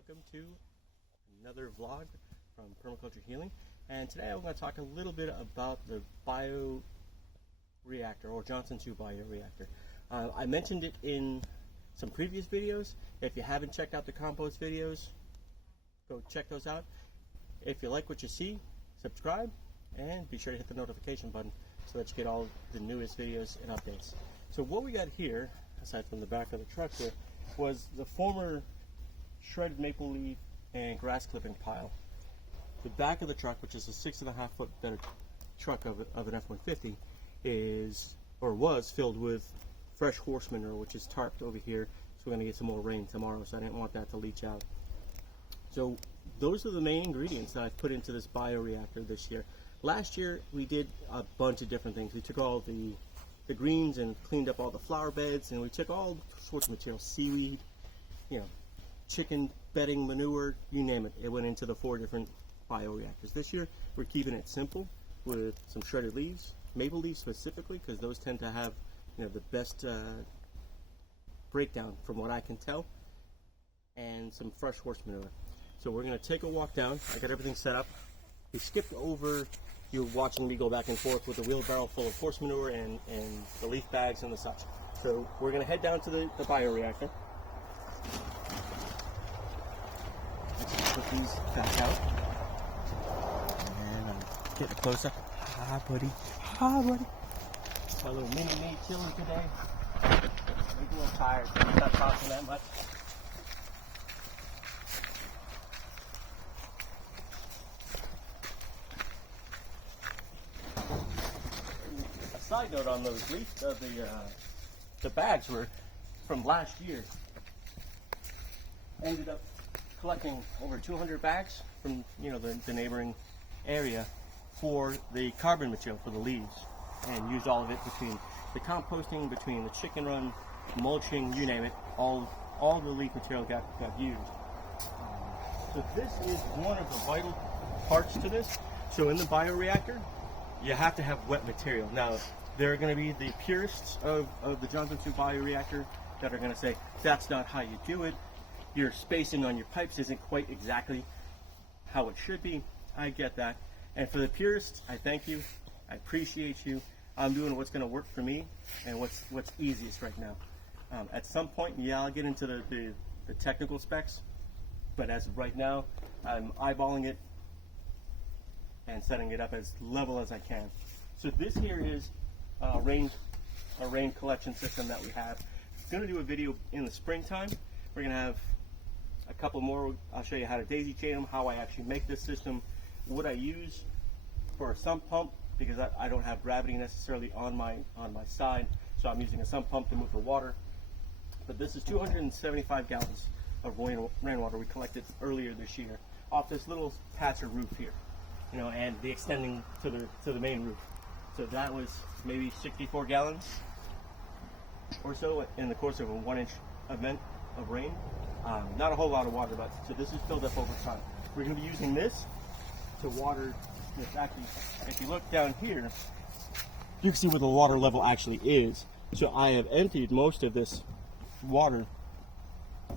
welcome to another vlog from Permaculture Healing. And today I'm going to talk a little bit about the bioreactor, or Johnson-Su Bioreactor. I mentioned it in some previous videos. If you haven't checked out the compost videos, go check those out. If you like what you see, subscribe and be sure to hit the notification button so that you get all the newest videos and updates. So what we got here, aside from the back of the truck here, was the former shredded maple leaf and grass clipping pile. The back of the truck, which is a 6.5 foot better truck of an F-150, is or was filled with fresh horse manure, which is tarped over here. So we're going to get some more rain tomorrow, so I didn't want that to leach out. So those are the main ingredients that I've put into this bioreactor this year. Last year we did a bunch of different things. We took all the greens and cleaned up all the flower beds, and we took all sorts of material, seaweed, chicken bedding, manure, you name it. It went into the 4 different bioreactors. This year we're keeping it simple with some shredded leaves, maple leaves specifically, because those tend to have the best breakdown from what I can tell, and some fresh horse manure. So we're going to take a walk down. I got everything set up. We skipped over, you're watching me go back and forth with a wheelbarrow full of horse manure and the leaf bags and the such. So we're going to head down to the bioreactor. Let's put these back out. And I'm getting closer. Hi, buddy. Hi, buddy. My little mini-me chilling today. I'm a little tired, so I'm not talking that much. Side note on those leaves, the bags were from last year. Ended up collecting over 200 bags from the neighboring area for the carbon material for the leaves, and used all of it between the composting, between the chicken run, mulching, you name it. All the leaf material got used. So this is one of the vital parts to this. So in the bioreactor, you have to have wet material. Now, there are going to be the purists of the Johnson-Su Bioreactor that are going to say, that's not how you do it. Your spacing on your pipes isn't quite exactly how it should be. I get that. And for the purists, I thank you. I appreciate you. I'm doing what's going to work for me and what's easiest right now. At some point, yeah, I'll get into the technical specs. But as of right now, I'm eyeballing it and setting it up as level as I can. So this here is a rain collection system that we have. I'm going to do a video in the springtime. We're going to have a couple more. I'll show you how to daisy chain them, how I actually make this system, what I use for a sump pump, because I don't have gravity necessarily on my side, so I'm using a sump pump to move the water. But this is 275 gallons of rainwater we collected earlier this year off this little patch of roof here, and the extending to the main roof. So that was maybe 64 gallons or so in the course of a 1-inch event of rain. Not a whole lot of water, but so this is filled up over time. We're going to be using this to water this. Actually, if you look down here, you can see where the water level actually is. So I have emptied most of this water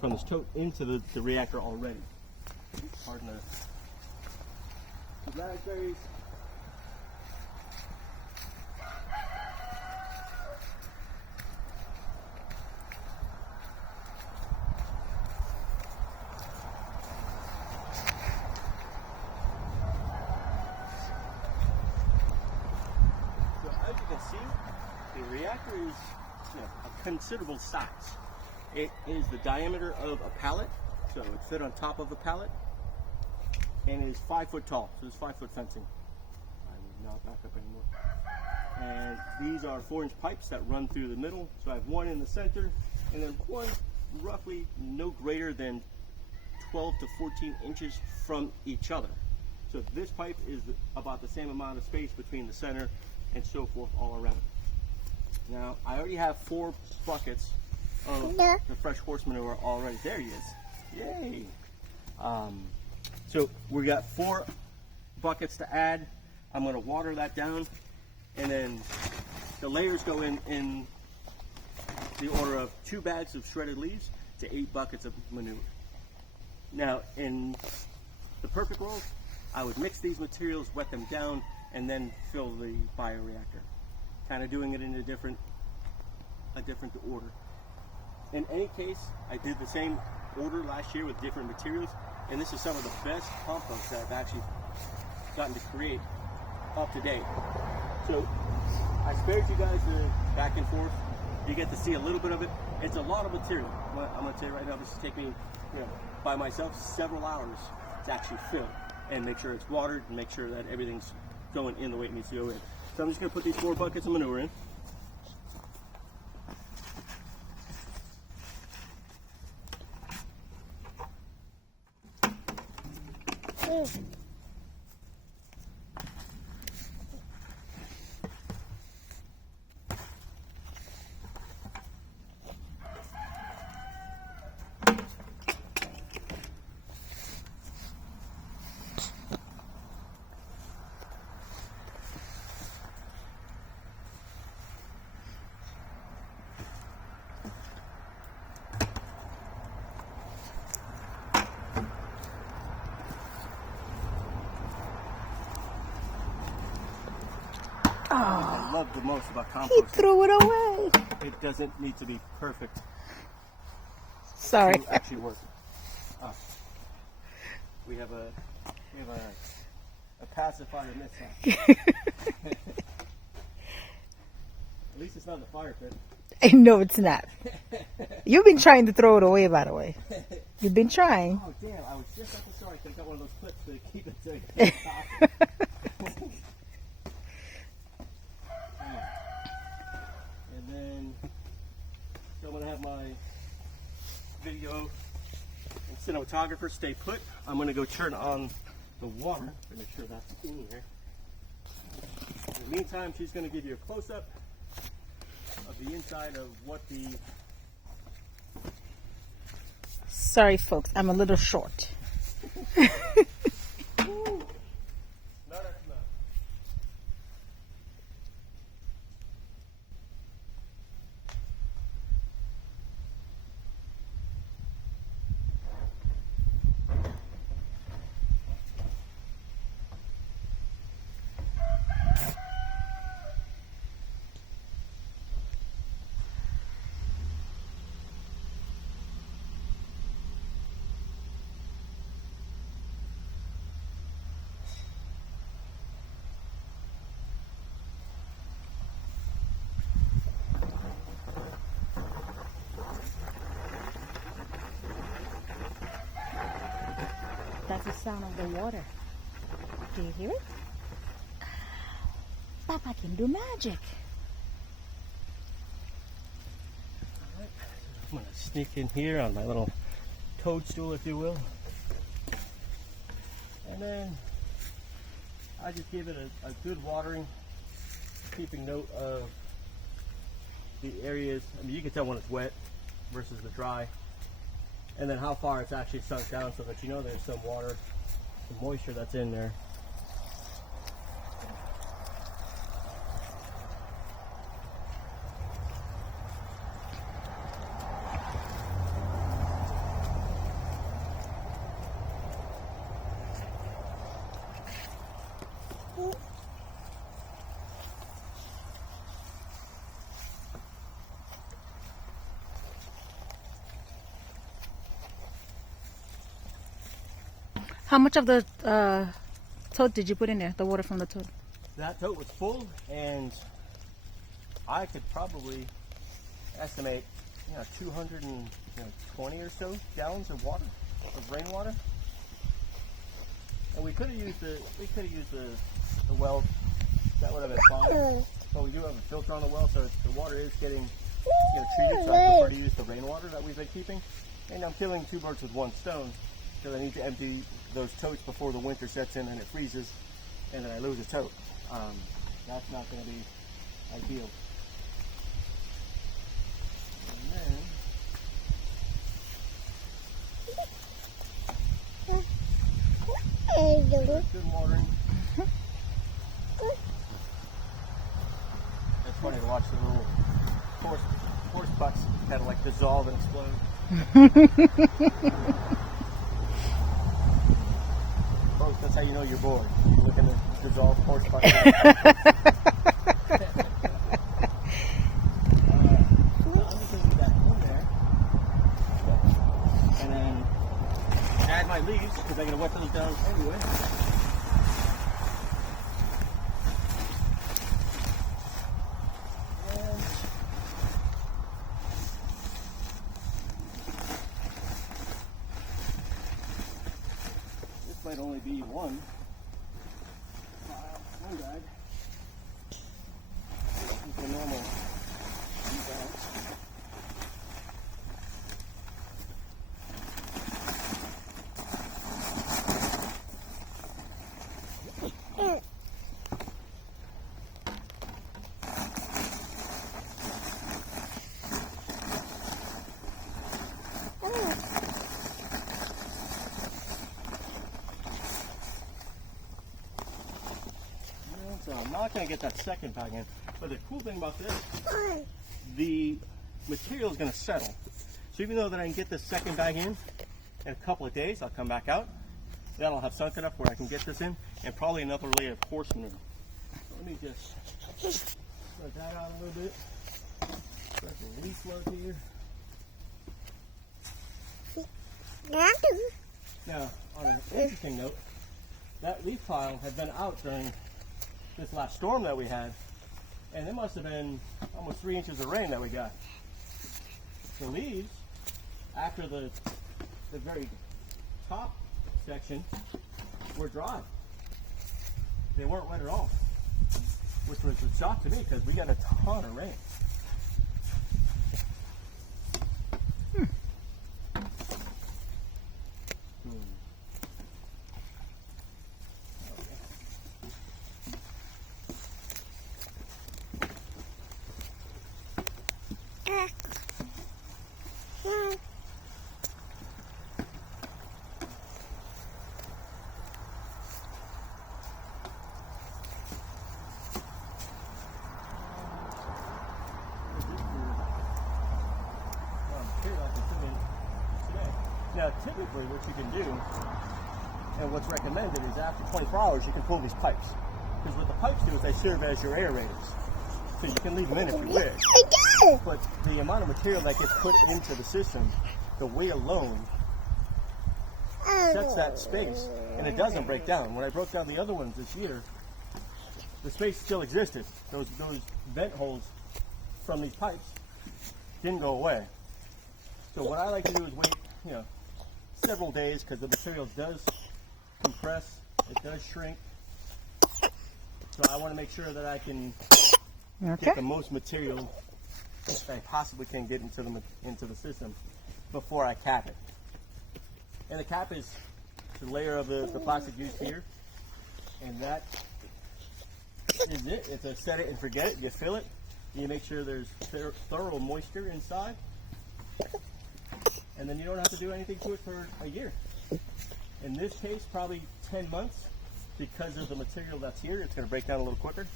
from this tote into the reactor already. Pardon the raspberries. The reactor is a considerable size. It is the diameter of a pallet, so it fit on top of a pallet, and it is 5 foot tall, so it's 5 foot fencing. I will not back up anymore. And these are 4-inch pipes that run through the middle, so I have one in the center, and then one roughly no greater than 12 to 14 inches from each other. So this pipe is about the same amount of space between the center and so forth all around. Now, I already have 4 buckets of the fresh horse manure already. There he is. Yay! So we got 4 buckets to add. I'm going to water that down, and then the layers go in the order of 2 bags of shredded leaves to 8 buckets of manure. Now, in the perfect world, I would mix these materials, wet them down, and then fill the bioreactor. Kind of doing it in a different order. In any case, I did the same order last year with different materials, and this is some of the best compost that I've actually gotten to create up to date. So I spared you guys the back and forth. You get to see a little bit of it. It's a lot of material. I'm going to tell you right now, this is taking me, by myself, several hours to actually fill and make sure it's watered and make sure that everything's going in the way it needs to go in. So I'm just going to put these 4 buckets of manure in. What I love the most about composting. He threw it away. It doesn't need to be perfect. Sorry. To actually work. We have a pacifier mishap. At least it's not the fire pit. No, it's not. You've been trying to throw it away, by the way. You've been trying. Oh damn! I was just at the store. I could have got one of those clips to keep it to. And then, so I'm gonna have my video and cinematographer stay put. I'm gonna go turn on the water to make sure that's in here. In the meantime, she's gonna give you a close-up of the inside of what the... Sorry, folks. I'm a little short. Ooh, not a smell. That's the sound of the water. Do you hear it? Papa can do magic. Alright, I'm going to sneak in here on my little toadstool, if you will. And then I just give it a good watering, keeping note of the areas. I mean, you can tell when it's wet versus the dry. And then how far it's actually sunk down so that you know there's some water, some moisture that's in there. How much of the toad did you put in there? The water from the toad? That tote was full, and I could probably estimate 220 or so gallons of water, of rainwater. And we could have used the well. That would have been fine. But we do have a filter on the well, so the water is getting treated. So I prefer to use the rainwater that we've been keeping. And I'm killing 2 birds with 1 stone, because I need to empty those totes before the winter sets in and it freezes, and then I lose a tote. That's not going to be ideal. And then good watering. It's funny to watch the little horse butts kind of like dissolve and explode. That's how you know you're bored. You look at the dissolved horse bucket. And then add my leaves because I'm going to wet those down anyway. Might only be one bag. This is the normal bags. So I'm not going to get that second bag in, but the cool thing about this, the material is going to settle. So even though that I can get this second bag in a couple of days, I'll come back out. Then I'll have sunk enough where I can get this in, and probably another layer of horse manure. So let me just spread that out a little bit. Spread the leaf load here. Now, on an interesting note, that leaf pile had been out during this last storm that we had, and it must have been almost 3 inches of rain that we got. The leaves, after the very top section, were dry. They weren't wet at all, which was a shock to me because we got a ton of rain. Now, typically what you can do, and what's recommended, is after 24 hours you can pull these pipes. Because what the pipes do is they serve as your aerators. So you can leave them in if you wish. But the amount of material that gets put into the system, the weight alone, sets that space, and it doesn't break down. When I broke down the other ones this year, the space still existed. Those vent holes from these pipes didn't go away. So what I like to do is wait, several days, because the material does compress, it does shrink. So I want to make sure that I can get the most material that I possibly can get into the system before I cap it. And the cap is the layer of the plastic used here, and that is it. It's a set it and forget it. You fill it, you make sure there's thorough moisture inside, and then you don't have to do anything to it for a year. In this case, probably 10 months, because of the material that's here. It's going to break down a little quicker.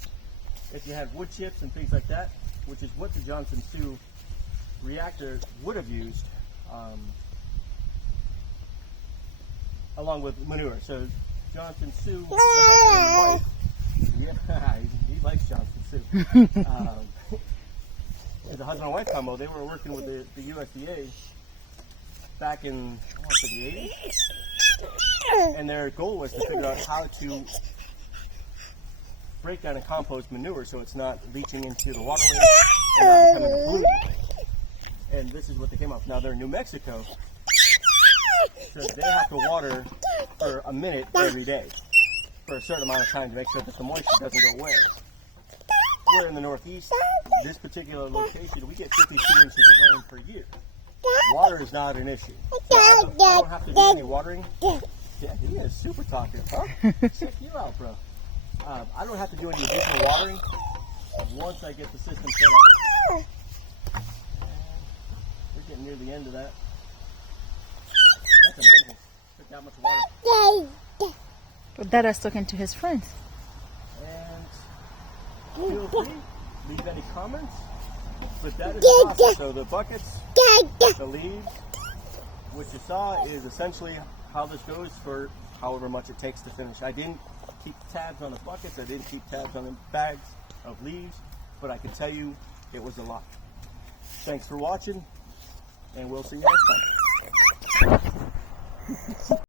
If you have wood chips and things like that, which is what the Johnson-Su reactor would have used, along with manure. So Johnson-Su, the husband and wife, yeah, he likes Johnson-Su. The husband and wife combo, they were working with the USDA back in, I want to say, the 80s. And their goal was to figure out how to break down and compost manure so it's not leaching into the waterways and not becoming a pollutant. And this is what they came up with. Now they're in New Mexico, so they have to water for a minute every day for a certain amount of time to make sure that the moisture doesn't go away. We're in the Northeast. This particular location, we get 52 inches of rain per year. Water is not an issue. So I don't have to do any watering. Yeah, he is super talkative, huh? Check you out, bro. I don't have to do any additional watering once I get the system set up. We're getting near the end of that. That's amazing. Took that much water. But Dada's talking to his friends. And feel free, leave any comments. But that is the process. So the buckets, the leaves, what you saw is essentially how this goes for however much it takes to finish. I didn't keep tabs on the buckets, I didn't keep tabs on the bags of leaves, but I can tell you it was a lot. Thanks for watching, and we'll see you next time.